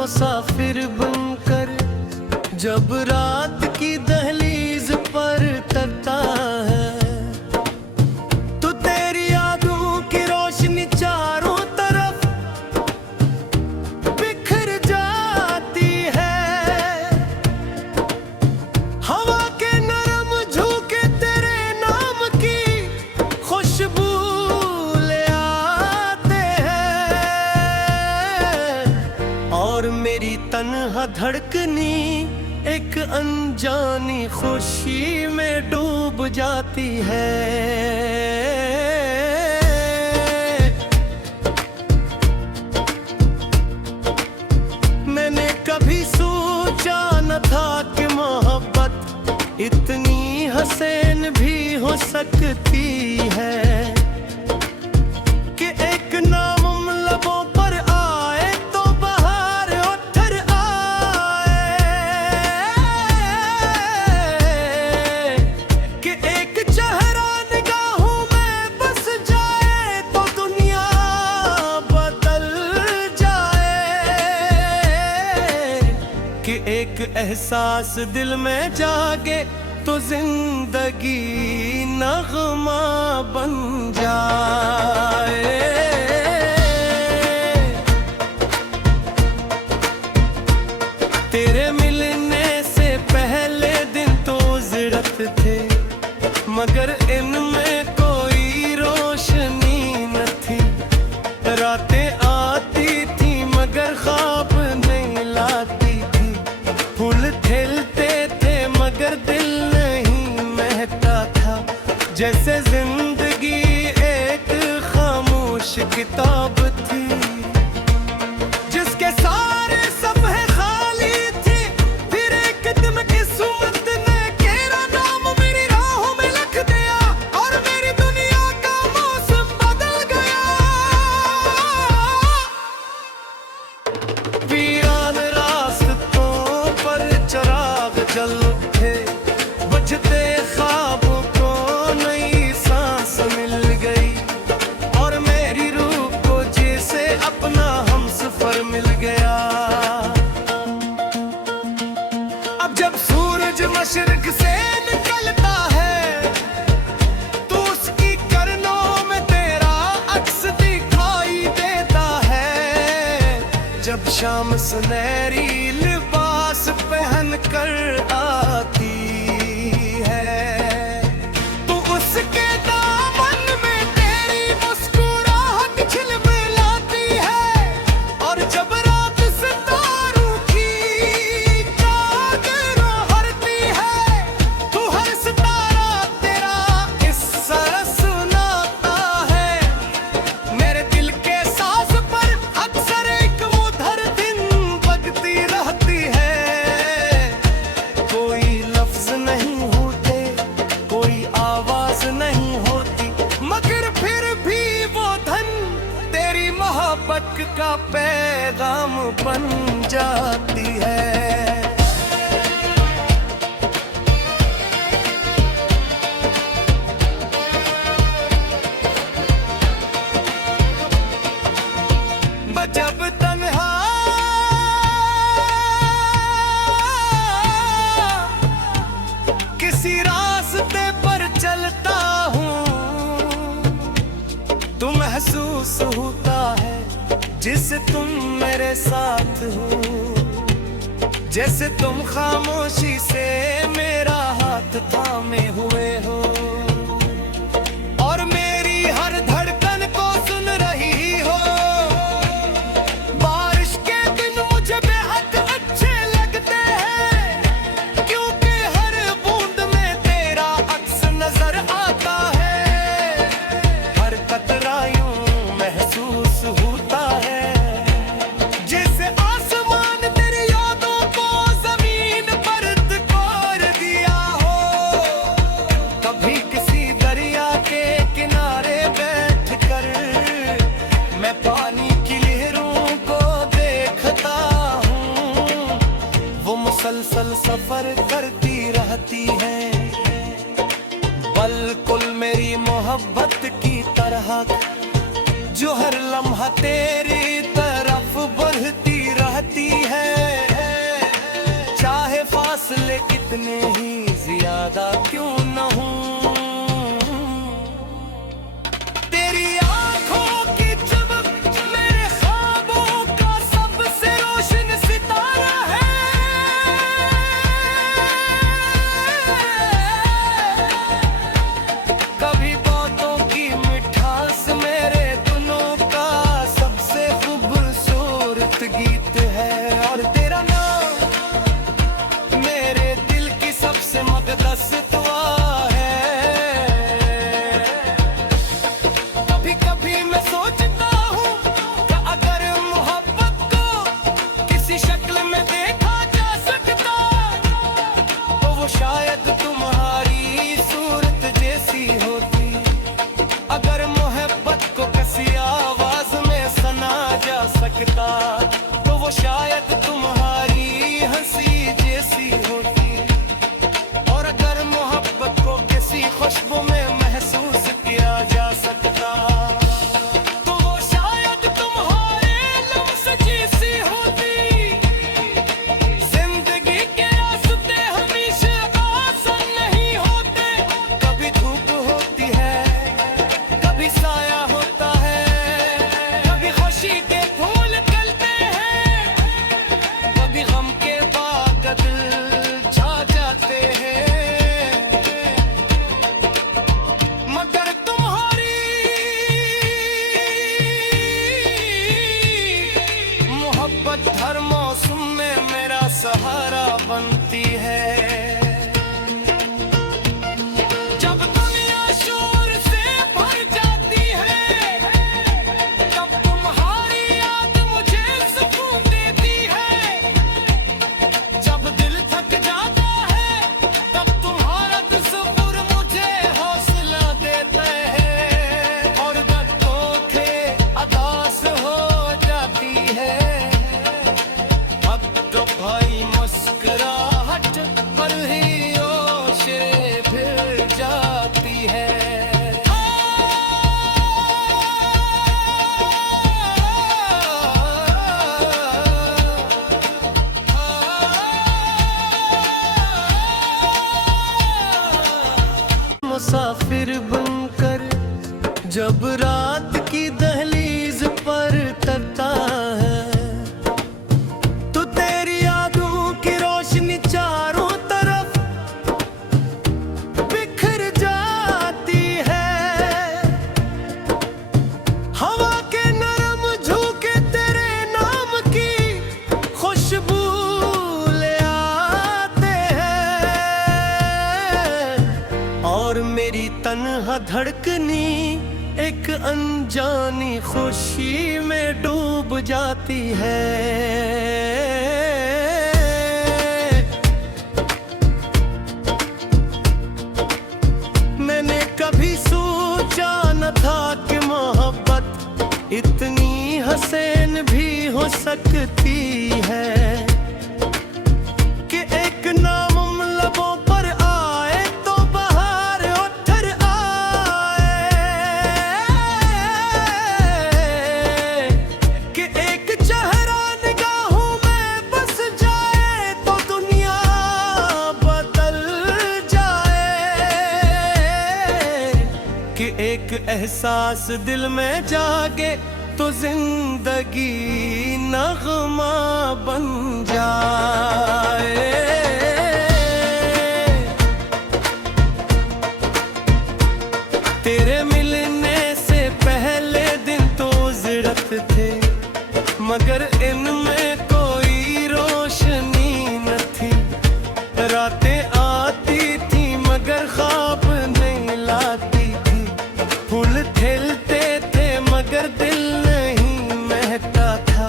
मुसाफिर बनकर जब रात की दहलीज पर तरता है, तो तेरी यादों की रोशनी चारों तरफ बिखर जाती है। हवा के नरम झोंके तेरे नाम की खुशबू ले आते हैं, और मेरी तन्हा धड़कनी एक अनजानी खुशी में डूब जाती है। मैंने कभी सोचा न था कि मोहब्बत इतनी हसीन भी हो सकती है, कि एक नाम लबों पर आए तो बाहर उतर कि एक चेहरा निगाहों में बस जाए तो दुनिया बदल जाए, कि एक एहसास दिल में जागे तो जिंदगी नगमा बन जाए। तेरे मिलने से पहले दिन तो ज़िरत थे, मगर इनमें कोई रोशनी न थी। रातें आती थी मगर ख्वाब नहीं लाती थी, फूल खिलते थे मगर दिल नहीं महकता था। जैसे जिंदगी एक खामोश किताब थी, जिसके सारे सफ़े खाली थे। फिर एक दिन किस्मत ने तेरा नाम मेरी राहों में लिख दिया, और मेरी दुनिया का मौसम बदल गया। वीरान रास्तों पर चिराग जल उठे, बुझते ख्वाबों को नई सांस मिल गई, और मेरी रूह को जैसे अपना हमसफर मिल गया। अब जब सूरज मशरिक से निकलता है, तो उसकी किरणों में तेरा अक्स दिखाई देता है। जब शाम सुनहरी लिबास पहन कर आती है, तो उसके दामन में तेरी मुस्कुराहट झिलमिलाती है। और जब रात सितारों की चादर ओढ़ती है, तो हर सितारा तेरा किस्सा सुनाता है। मेरे दिल के साज पर अक्सर एक मुधर दिन बजती रहती है। कोई लफ्ज नहीं होते, कोई आवाज नहीं होती, मगर फिर भी वो धन तेरी मोहब्बत का पैगाम बन जाती है। जब तन्हा किसी रास्ते पर चलता हूँ, तो महसूस होता है जिसे तुम मेरे साथ हो। जैसे तुम खामोशी से मेरा हाथ थामे हुए हो, और मेरी हर धड़कन को सुन रही हो। बारिश के दिन मुझे बेहद अच्छे लगते हैं, क्योंकि हर बूंद में तेरा अक्स नजर आता है। हर कतरा यूं महसूस होता है, जैसे आसमान तेरी यादों को जमीन पर तोड़ दिया हो। कभी किसी दरिया के किनारे बैठ कर मैं पानी की लहरों को देखता हूँ, वो मुसलसल सफर करती रहती है। बिल्कुल मेरी मोहब्बत की तरह, जो हर लम्हा तेरी तरफ बढ़ती रहती है। उतने ही ज्यादा क्यों न हूँ। तेरी आंखों की चमक मेरे ख्वाबों का सबसे रोशन सितारा है। कभी बातों की मिठास मेरे दिलों का सबसे खूबसूरत गीत है। और तेरा नाम मेरे दिल की सबसे मुक़द्दस दुआ है। कभी कभी मैं सोचता हूँ कि अगर मोहब्बत को किसी शक्ल में देखा जा सकता तो वो शायद तुम्हारी सूरत जैसी होती। अगर मोहब्बत को किसी आवाज में सुना जा सकता तो वो शायद तुम्हारी हंसी जैसी होती। और अगर मोहब्बत को किसी खुशबू में महसूस किया जा सकता तो वो शायद तुम्हारे लफ्ज़ जैसी होती। जिंदगी के रास्ते हमेशा आसान नहीं होते। कभी धूप होती है, कभी साया होता है, कभी खुशी के फूल खिलते हैं, कभी गम के बादल छा जाते हैं। मगर तुम्हारी मोहब्बत हर मौसम में मेरा सहारा बनती है। जब दुनिया शोर से भर जाती है तब तुम्हारी याद मुझे सुकून देती है। जब दिल थक जाता है तब तुम्हारा तस्वीर मुझे हौसला देता है। और जब धोखे अदास हो जाती है अब तो भाई मुस्कुराहट पर ही ओशे फिर जाती है। मुसाफिर बनकर जब रात की दहलीज पर तरता है तो तेरी यादों की रोशनी चारों तरफ बिखर जाती है। हवा के नरम झोंके तेरे नाम की खुशबू ले आते हैं। और मेरी तन्हा धड़कनी एक अनजानी खुशी में डूब जाती है। मैंने कभी सोचा न था कि मोहब्बत इतनी हसीन भी हो सकती है कि एक नाम लबों पर आए तो बाहर उतर आए। कि एक चेहरा निगाहों में बस जाए तो दुनिया बदल जाए। कि एक एहसास दिल में जागे तो जिंदगी नगमा बन जाए। तेरे मिलने से पहले दिन तो ज़िरत थे मगर इनमें कोई रोशनी न थी। रातें आती थी मगर ख्वाब नहीं लाती थी। फूल खिलते थे मगर दिल नहीं महकता था।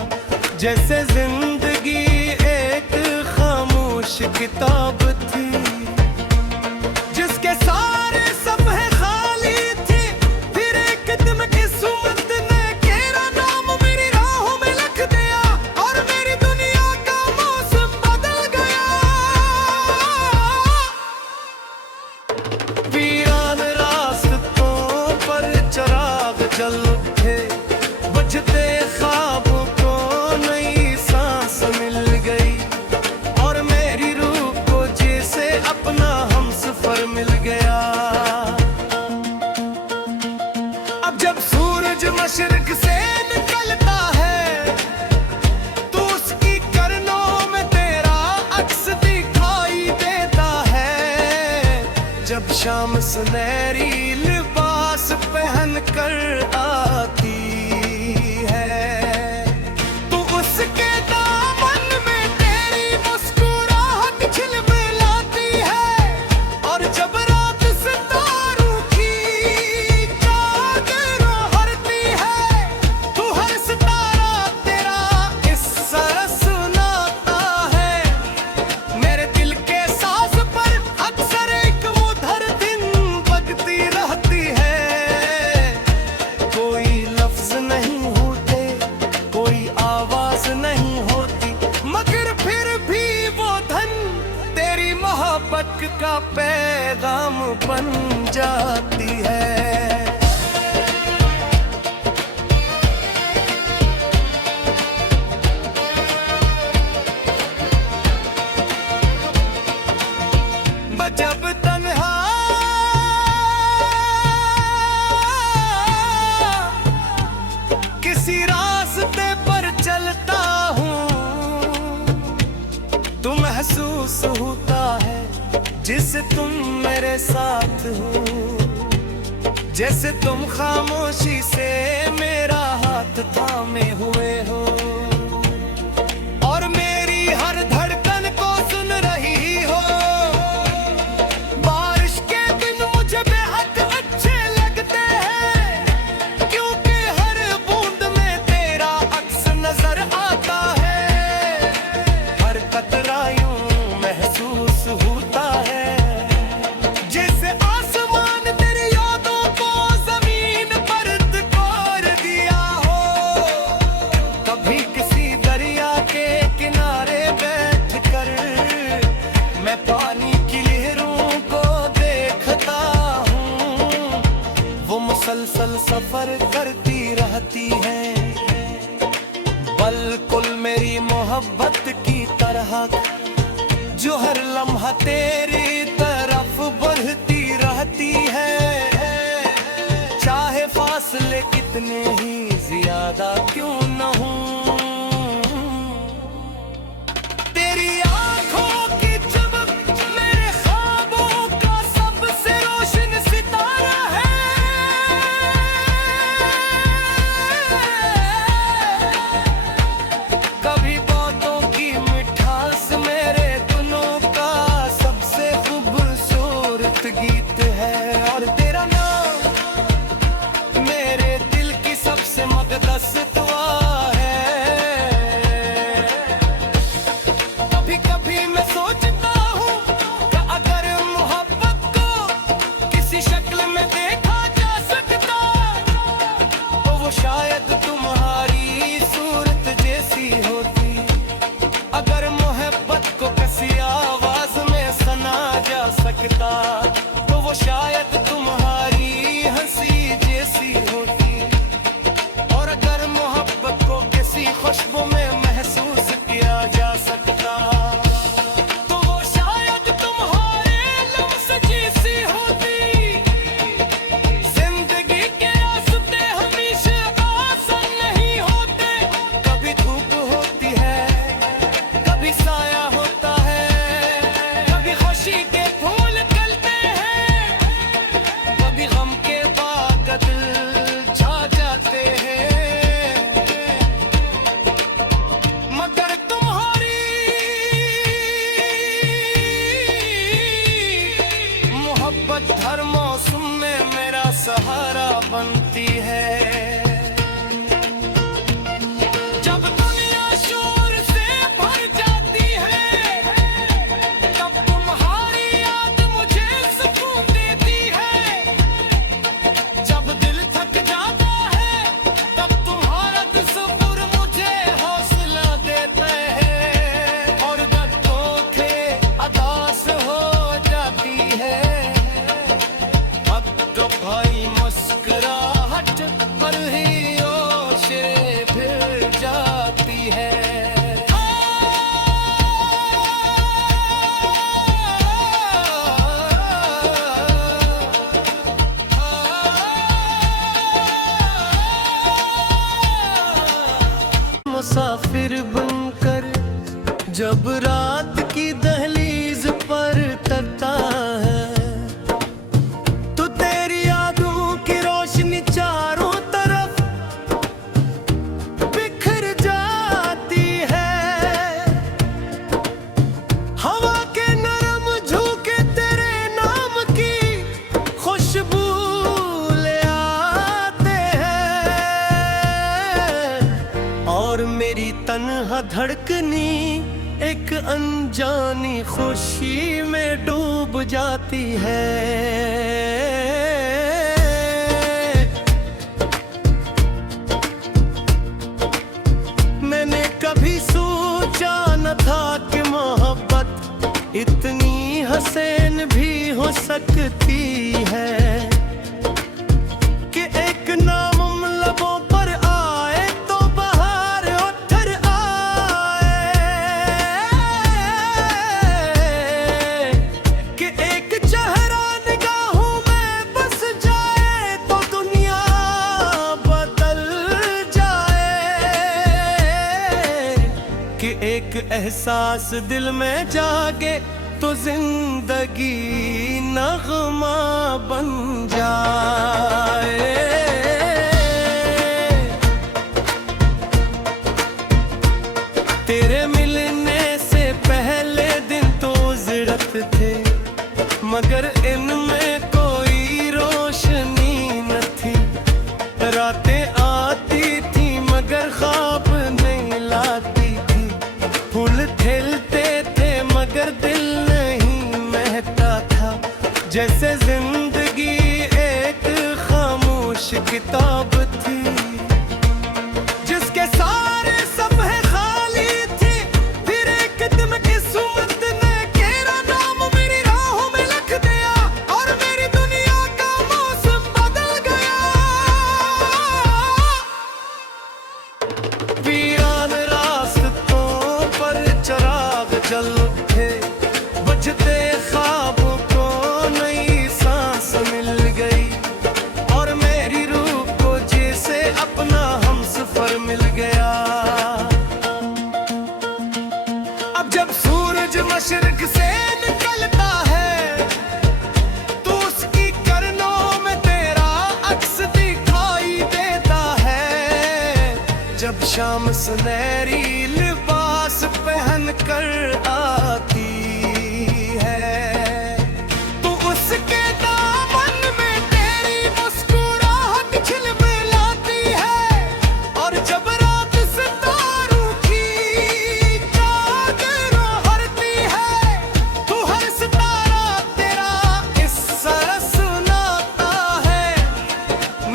जैसे जिंदगी एक खामोश किताब थी जिसके सारे सफ़े खाली थे। फिर एक दिन किस्मत ने तेरा नाम मेरी राहों में लिख दिया और मेरी दुनिया का मौसम बदल गया। वीरान रास्तों पर चिराग जल उठे, बुझते ख्वाबों को नई सांस मिल गई और मेरी रूह को शाम सुनहरी लिबास पहन कर आती है, तू उसके दामन में तेरी मुस्कुराहट झिलमिलाती है। और जब रात सितारों की चादर ओढ़ती है, तू हर सितारा तेरा किस्सा सुनाता है। मेरे दिल के साज पर अक्सर एक उधर दिन बजती रहती है। कोई लफ्ज नहीं होते, कोई आवाज नहीं होती, मगर फिर भी वो धन तेरी मोहब्बत का पैगाम बन जाती है। जब तन्हा किसी रास्ते पर चलता हूँ, तो महसूस होता है जिसे तुम मेरे साथ हो। जैसे तुम खामोशी से मेरा हाथ थामे हुए हो, और मेरी हर धड़कन को सुन रही हो। बारिश के दिन मुझे बेहद अच्छे लगते हैं, क्योंकि हर बूंद में तेरा अक्स नजर आता है। हर कतरा यूं महसूस होता है जैसे आसमान तेरी यादों को जमीन पर तोड़ दिया हो। कभी किसी दरिया के किनारे बैठ कर मैं पानी की लहरों को देखता हूँ। वो मुसलसल सफर करती रहती है, बिल्कुल मेरी मोहब्बत की तरह, जो हर लम्हा तेरी तरफ बढ़ती रहती है। चाहे फासले कितने ही ज्यादा क्यों न हों, तेरी आंखों की चमक मेरे ख्वाबों का सबसे रोशन सितारा है। कभी बातों की मिठास मेरे दिलों का सबसे खूबसूरत गीत है। और तेरा नाम मेरे दिल की सबसे मुक़द्दस दुआ है। कभी कभी मैं सोचता हूँ कि अगर मोहब्बत को किसी शक्ल में देखा जा सकता, तो वो शायद तुम्हारी सूरत जैसी होती। अगर मोहब्बत को किसी आवाज में सुना जा सकता, तो वो शायद तुम्हारी हंसी जैसी होती। और अगर मोहब्बत को किसी खुशबू में महसूस किया जा सकता, तो वो शायद तुम्हारे लफ्ज़ जैसी होती। जिंदगी के रास्ते हमेशा आसान नहीं होते, कभी धूप होती है, कभी साया होता है, कभी खुशी के फूल खिलते हैं, कभी गम के बादल छा जाते हैं। मगर तुम्हारी मोहब्बत हर मौसम में मेरा सहारा बनती है। जब दुनिया शोर से भर जाती है, तब तुम्हारी याद मुझे सुकून देती है। जब दिल थक जाता है, तब तुम्हारा तसव्वुर मुझे हौसला देता है। और जब धोखे अदास हो जाती है, अब तो भाई मुस्कुराहट पर ही ओशे फिर जाती है। मुसाफिर बनकर जब रात की दहलीज पर तरता है, धड़कनी एक अनजानी खुशी में डूब जाती है। मैंने कभी सोचा न था कि मोहब्बत इतनी हसीन भी हो सकती है, कि एक नाम लबों पर आए तो बाहर उतर आए, कि एक चेहरा निगाहों में बस जाए तो दुनिया बदल जाए, कि एक एहसास दिल में जागे तो जिंदगी नगमा बन जाए। तेरे मिलने से पहले दिन तो उजरत थे, मगर इनमें कोई रोशनी न थी। रातें आती थी मगर ख्वाब नहीं लाती थी, फूल खिलते थे मगर दिल नहीं महकता था। जैसे जिंदगी एक खामोश किताब थी, जिसके सारे सफ़े खाली थे। फिर एक दिन किस्मत ने तेरा नाम मेरी राहों में लिख दिया, और मेरी दुनिया का मौसम बदल गया। वीरान रास्तों पर चिराग जल उठे, बजते ख्वाबों को नई सांस मिल गई, और मेरी रूह को जैसे अपना हमसफर मिल गया। अब जब सूरज मशरिक से निकलता है तो उसकी किरणों में तेरा अक्स दिखाई देता है। जब शाम सुनहरी लिबास पहन कर आती है तो उसके दामन में तेरी मुस्कुराहट झिलमिलाती है। और जब रात सितारों की चादर ओढ़ती है तो हर सितारा तेरा किस्सा सुनाता है।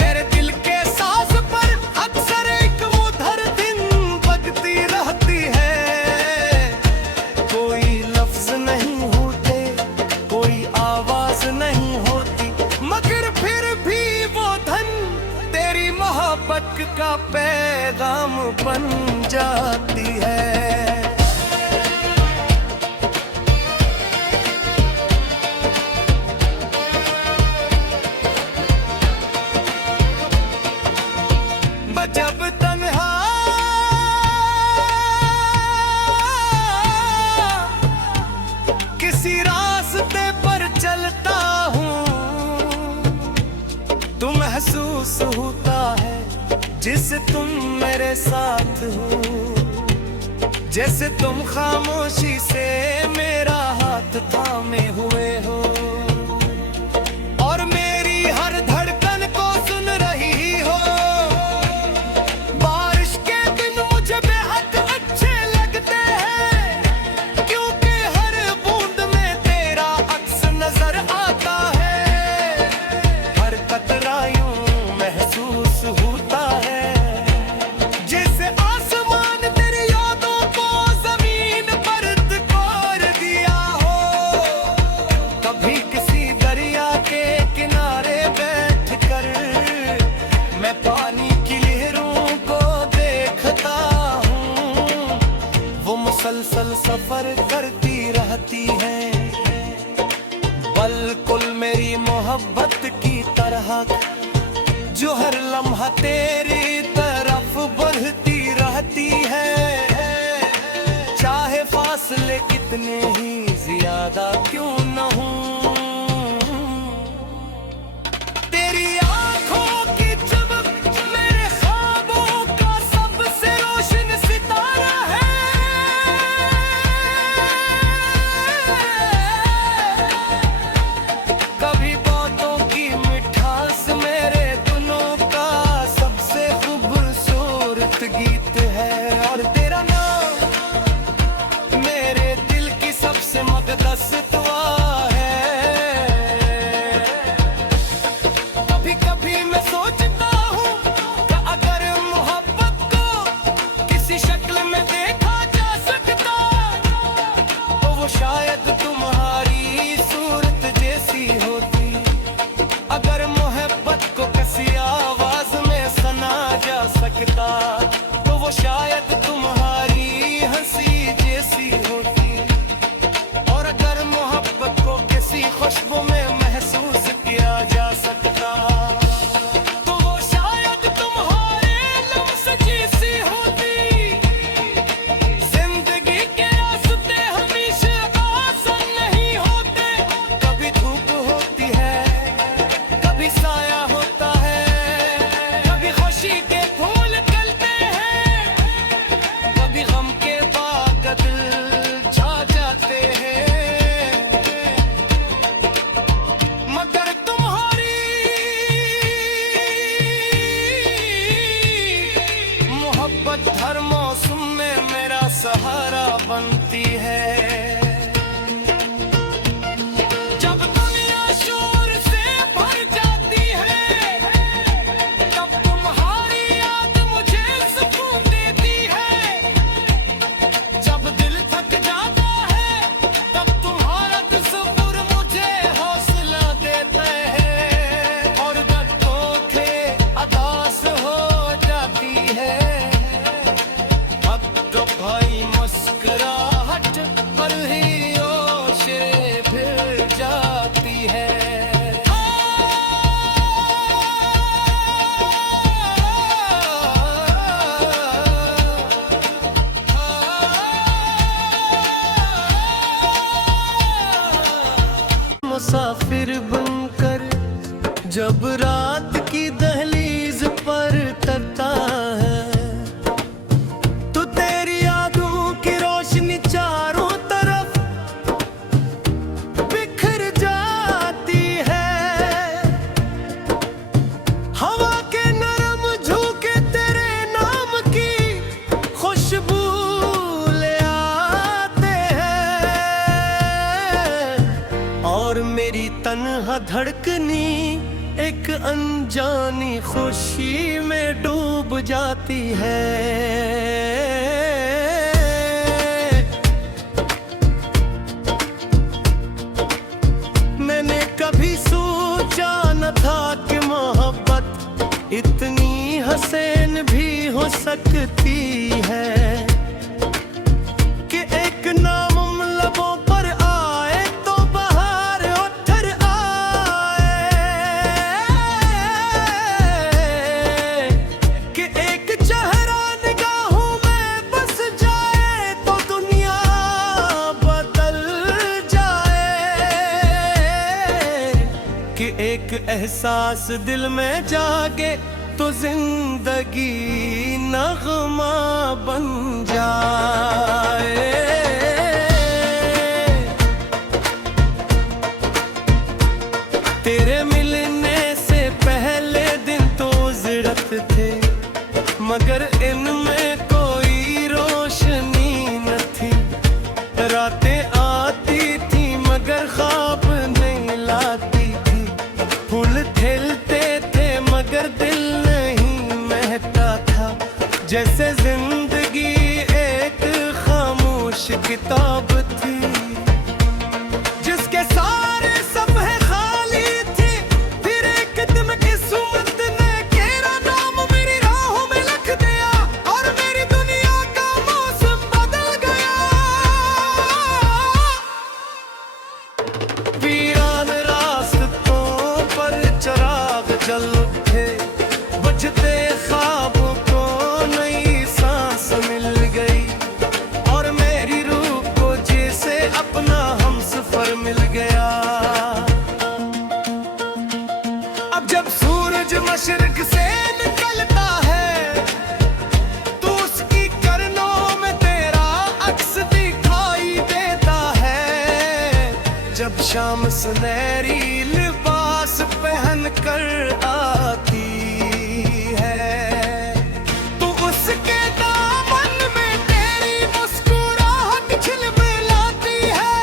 मेरे दिल के साज पर अक्सर एक उधर दिन बजती रहती है। कोई लफ्ज नहीं होते, कोई आवाज नहीं होती, मगर फिर भी वो धन तेरी मोहब्बत का पैगाम बन जाती है। जब तन्हा किसी रास्ते पर चलता हूँ तो महसूस होता है जिसे तुम मेरे साथ हो, जैसे तुम खामोशी से मेरा हाथ थामे हुए हो, और मेरी हर धड़कन को सुन रही हो। बारिश के दिन मुझे बेहद अच्छे लगते हैं, क्योंकि हर बूंद में तेरा अक्स नजर आता है। हर कतरा यूं महसूस होता है जैसे आसमान तेरी यादों को जमीन पर तोड़ दिया हो। कभी किसी दरिया के किनारे बैठ कर मैं पानी की लहरों को देखता हूँ, वो मुसलसल सफर करती रहती हैं, बिल्कुल मेरी मोहब्बत की तरह, जो हर लम्हा तेरी तरफ बढ़ती रहती है। चाहे फासले कितने ही ज्यादा क्यों न हों, तेरी आंखों की चमक मेरे ख्वाबों का सबसे रोशन सितारा है। कभी बातों की मिठास मेरे दिलों का सबसे खूबसूरत गीत है, और तेरा नाम खूबसूरत अस्तित्व है। कभी कभी मैं सोचता हूँ कि अगर मोहब्बत को किसी शक्ल में देखा जा सकता तो वो शायद तुम्हारी सूरत जैसी होती। अगर मोहब्बत को किसी आवाज में सुना जा सकता तो वो शायद तुम्हारी हंसी जैसी होती। और अगर मोहब्बत को किसी खुशबू में महसूस किया जा सकता तो वो शायद तुम्हारे लफ्ज़ जैसी होती। जिंदगी के रास्ते हमेशा आसान नहीं होते, कभी धूप होती है, कभी साया होता है, कभी खुशी के फूल खिलते हैं, कभी गम के बादल छा जाते हैं। मगर तुम्हारी मोहब्बत हर मौसम में मेरा सहारा बनती है। जब दुनिया शोर से भर जाती है तब तुम्हारी याद मुझे सुकून देती है। जब दिल थक जाता है तब तुम्हारा तस्वीर मुझे हौसला देता है। और धक्कों के अदास हो जाती है। अब तो भाई मुस्कुराहट पर ही ओशे फिर जाती है। मुसाफिर बनकर जब रात की दहलीज पर तरता है तो तेरी यादों की रोशनी चारों तरफ बिखर जाती है। हवा के नरम झोंके तेरे नाम की खुशबू ले आते हैं। और मेरी तन्हा धड़कनी एक अनजानी खुशी में डूब जाती है। मैंने कभी सोचा न था कि मोहब्बत इतनी हसीन भी हो सकती है कि एक नाम लबों पर आए तो बाहर उतर आए, कि एक चेहरा निगाहों में बस जाए तो दुनिया बदल जाए, कि एक एहसास दिल में जागे तो जिंदगी नगमा बन जाए। तेरे मिलने से पहले दिन तो उजरत थे मगर इनमें कोई रोशनी न थी। रातें आती थी मगर ख्वाब नहीं लाती थी। फूल खिलते थे मगर दिल नहीं महकता था। जैसे जिंदगी एक खामोश किताब थी जिसके सारे सफ़े खाली थे। फिर एक दिन किस्मत ने तेरा नाम मेरी राहों में लिख दिया और मेरी दुनिया का मौसम बदल गया। वीरान रास्तों पर चिराग जल उठे, बजते ख्वाबों को नई सांस मिल गई और मेरी रूह को जैसे अपना हमसफर मिल गया। अब जब सूरज मशरिक से निकलता है तो उसकी किरणों में तेरा अक्स दिखाई देता है। जब शाम सुनहरी लिबास पहन कर आती है तो उसके दामन में तेरी मुस्कुराहट झिलमिलाती है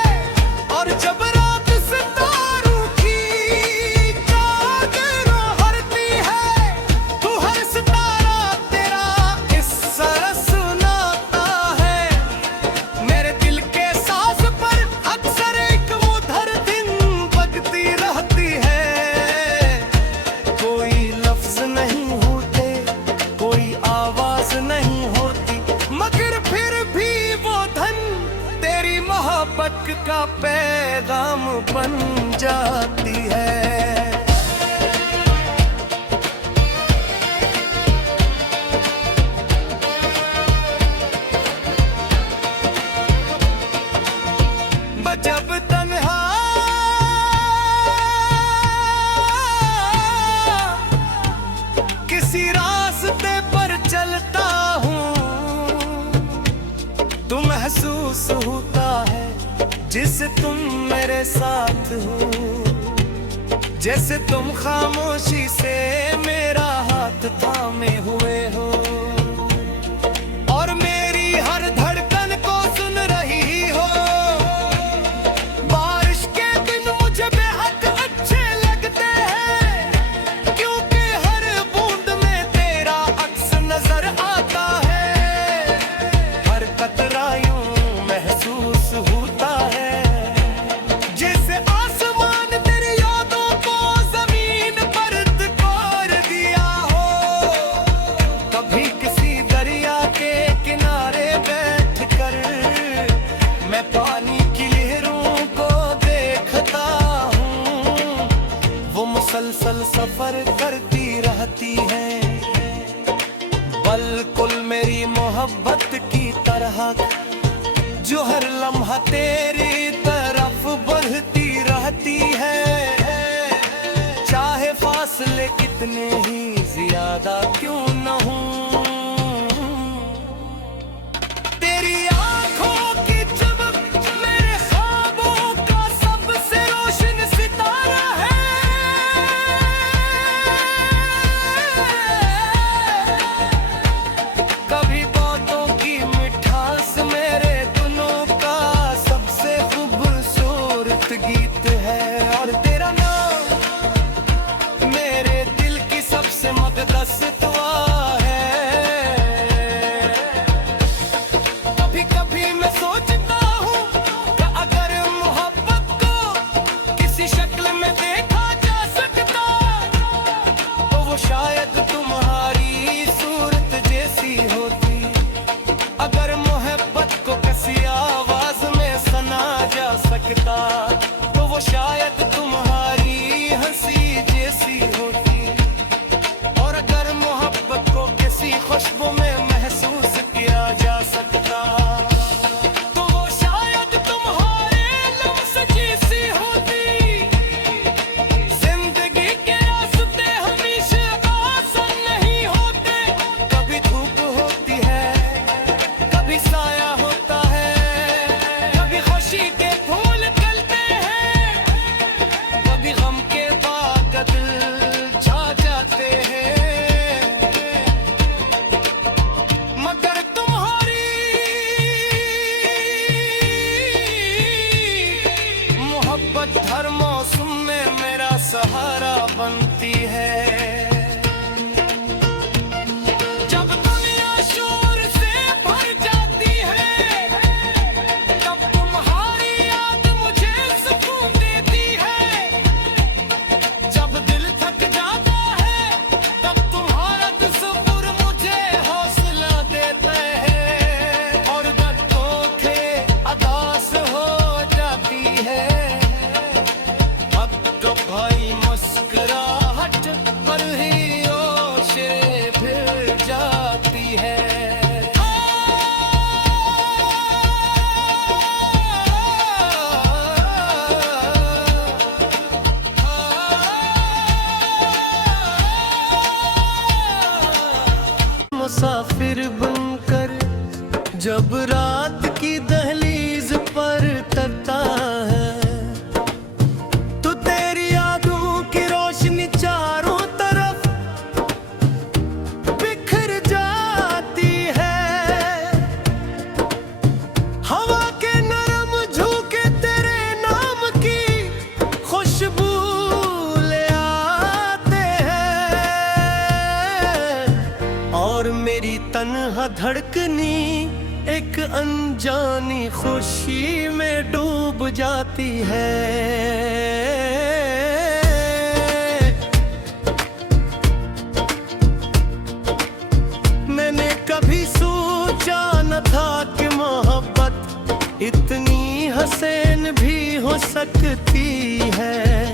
मोहब्बत का पैगाम बन जाती है। जब तन्हा किसी रास्ते पर चलता हूँ, तो महसूस होता है जिसे तुम मेरे साथ हो, जैसे तुम खामोशी से मेरा हाथ थामे हुए हो और मेरी हर धड़कन को सुन रही हो। मुसलसल सफर करती रहती है, बिल्कुल मेरी मोहब्बत की तरह, जो हर लम्हा तेरी तरफ बढ़ती रहती है। चाहे फासले कितने ही ज्यादा क्यों न हों, तेरी आंखों की चमक मेरे ख्वाबों का सबसे रोशन सितारा है। गीत है और तेरा नाम मेरे दिल की सबसे मुक़द्दस दुआ है। कभी कभी मैं सोचता हूँ कि अगर मोहब्बत को किसी शक्ल में देखा जा सकता, तो वो शायद तुम्हारी सूरत जैसी होती। अगर मोहब्बत को किसी आवाज में सुना जा सकता, तो वो शायद तुम्हारी हंसी जैसी होती। और अगर मोहब्बत को किसी खुशबू में महसूस किया जा सकता, तो वो शायद तुम्हारे लफ्ज़ जैसी होती। जिंदगी के रास्ते हमेशा आसान नहीं होते, कभी धूप होती है, कभी साया होता है, कभी खुशी के फूल खिलते हैं, कभी गम के बादल छा जाते हैं। मगर तुम्हारी मोहब्बत हर मौसम में मेरा सहारा बनती है। जब दुनिया शोर से भर जाती है, तब तुम्हारी याद मुझे सुकून देती है। जब दिल थक जाता है, तब तुम्हारा तसव्वुर मुझे हौसला देता है और दर्दों के अदास हो जाती है। अब तो भाई मुस्कुराहट पर ही ओशे फिर जाती है। मुसाफिर बनकर जब रात की दहलीज पर तरता है, तो तेरी यादों की रोशनी चारों तरफ बिखर जाती है। हवा के नरम झोंके तेरे नाम की खुशबू ले आते हैं और मेरी तन्हा धड़कनी एक अनजानी खुशी में डूब जाती है। मैंने कभी सोचा न था कि मोहब्बत इतनी हंसे सकती है।